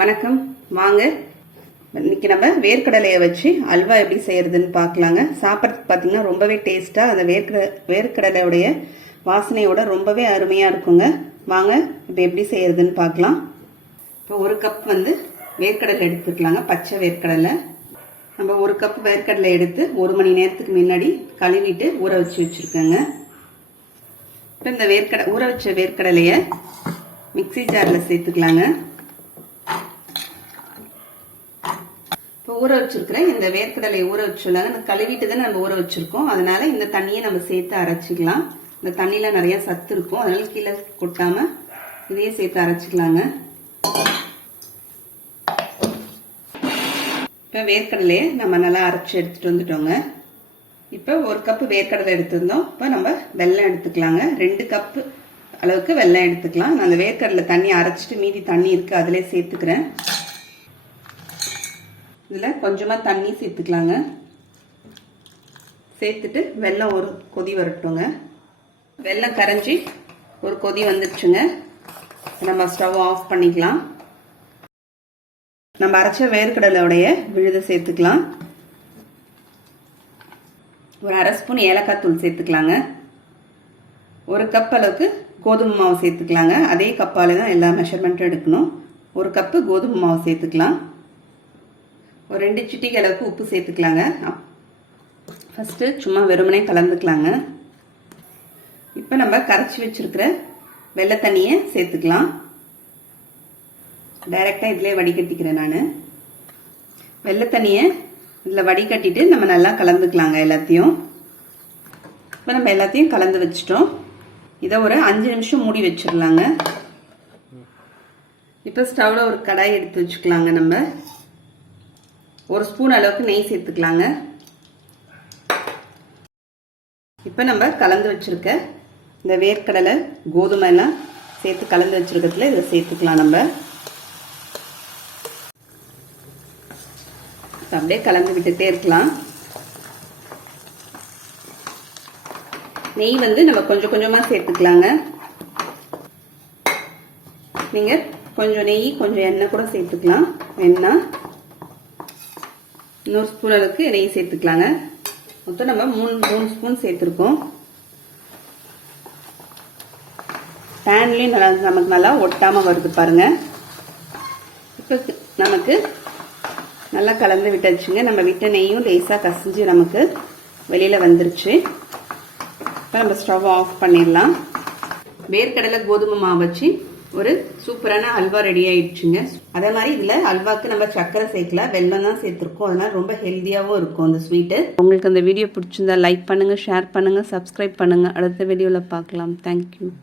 வணக்கம். வாங்க இன்னைக்கு நம்ம வேர்க்கடலையை வச்சு அல்வா எப்படி செய்யறதுன்னு பார்க்கலாங்க. சாப்பிட்றதுக்கு பார்த்தீங்கன்னா ரொம்பவே டேஸ்ட்டாக அந்த வேர்க்கடலையுடைய வாசனையோட ரொம்பவே அருமையாக இருக்குங்க. வாங்க இப்போ எப்படி செய்யறதுன்னு பார்க்கலாம். இப்போ ஒரு கப் வேர்க்கடலை எடுத்துக்கலாங்க. பச்சை வேர்க்கடலை நம்ம ஒரு கப் வேர்க்கடலை எடுத்து 1 மணி நேரத்துக்கு முன்னாடி கழுவிட்டு ஊற வச்சுருக்கேங்க. இப்போ இந்த ஊற வச்ச வேர்க்கடலையை மிக்சி ஜாரில் சேர்த்துக்கலாங்க. இப்போ ஊற வச்சிருக்கிறேன் இந்த வேர்க்கடலையை ஊற வச்சுலாங்க. இந்த கழுவிட்டு தான் நம்ம ஊற வச்சிருக்கோம். அதனால இந்த தண்ணியை நம்ம சேர்த்து அரைச்சிக்கலாம். இந்த தண்ணியில நிறைய சத்து இருக்கும், அதனால கீழே கொட்டாம இதையே சேர்த்து அரைச்சிக்கலாங்க. இப்போ வேர்க்கடலையை நம்ம நல்லா அரைச்சி எடுத்துட்டு வந்துட்டோங்க. இப்போ ஒரு கப்பு வேர்க்கடலை எடுத்திருந்தோம். இப்போ நம்ம வெல்லம் எடுத்துக்கலாங்க. 2 கப்பு அளவுக்கு வெல்லம் எடுத்துக்கலாம். நான் அந்த வேர்க்கடலை தண்ணி அரைச்சிட்டு மீதி தண்ணி இருக்கு அதிலே சேர்த்துக்கிறேன். இதில் கொஞ்சமாக தண்ணி சேர்த்துக்கலாங்க. சேர்த்துட்டு வெல்லம் ஒரு கொதி வரட்டுங்க. வெல்லம் கரைஞ்சி ஒரு கொதி வந்துடுச்சுங்க. நம்ம ஸ்டவ் ஆஃப் பண்ணிக்கலாம். நம்ம அரைச்ச வேர்க்கடலையோடைய விழுதை சேர்த்துக்கலாம். ஒரு 1/2 ஸ்பூன் ஏலக்காய் தூள் சேர்த்துக்கலாங்க. 1 கப் அளவுக்கு கோதுமை மாவு சேர்த்துக்கலாங்க. அதே கப்பால் தான் எல்லா மெஷர்மெண்ட்டும் எடுக்கணும். 1 கப்பு கோதுமை மாவு சேர்த்துக்கலாம். ஒரு 2 சிட்டிகை அளவுக்கு உப்பு சேர்த்துக்கலாங்க. ஃபஸ்ட்டு சும்மா வெறுமனே கலந்துக்கலாங்க. இப்போ நம்ம கரைச்சி வச்சிருக்கிற வெள்ளை தண்ணியை சேர்த்துக்கலாம். டைரெக்டாக இதிலே வடிகட்டிக்கிறேன் நான். வெள்ளை தண்ணியை இதில் வடிகட்டிட்டு நம்ம நல்லா கலந்துக்கலாங்க எல்லாத்தையும். இப்போ நம்ம எல்லாத்தையும் கலந்து வச்சிட்டோம். இதை ஒரு 5 நிமிஷம் மூடி வச்சிடலாங்க. இப்போ ஸ்டவ்வில் ஒரு கடாய் எடுத்து வச்சுக்கலாங்க. நம்ம 1 ஸ்பூன் அளவுக்கு நெய் சேர்த்துக்கலாங்க. இப்போ நம்ம கலந்து வச்சிருக்க இந்த வேர்க்கடலை கோதுமை எல்லாம் சேர்த்து கலந்து வச்சிருக்கிறதுல இதை சேர்த்துக்கலாம். நம்ம அப்படியே கலந்து விட்டுட்டே இருக்கலாம். நெய் நம்ம கொஞ்சம் கொஞ்சமாக சேர்த்துக்கலாங்க. நீங்கள் கொஞ்சம் நெய் கொஞ்சம் எண்ணெய் கூட சேர்த்துக்கலாம். எண்ணெய் இன்னொரு ஸ்பூன் அளவுக்கு நெய் சேர்த்துக்கலாங்க. மொத்தம் நம்ம 3 ஸ்பூன் சேர்த்துருக்கோம். பேன்லேயும் நமக்கு நல்லா ஒட்டாமல் வருது பாருங்க. இப்போ நமக்கு நல்லா கலந்து விட்டாச்சுங்க. நம்ம விட்ட நெய்யும் லேசாக கசிஞ்சு நமக்கு வெளியில் வந்துருச்சு. இப்போ நம்ம ஸ்டவ் ஆஃப் பண்ணிடலாம். வேர்க்கடலை கோதுமை மாவு வச்சு ஒரு சூப்பரான அல்வா ரெடி ஆயிடுச்சுங்க. அதே மாதிரி இதில் அல்வாக்கு நம்ம சர்க்கரை சேர்க்கல, வெல்லம் தான் சேர்த்துருக்கோம். அதனால ரொம்ப ஹெல்த்தியாகவும் இருக்கும் அந்த ஸ்வீட்டு. உங்களுக்கு அந்த வீடியோ பிடிச்சிருந்தா லைக் பண்ணுங்கள், ஷேர் பண்ணுங்கள், சப்ஸ்கிரைப் பண்ணுங்கள். அடுத்த வீடியோவில் பார்க்கலாம். தேங்க்யூ.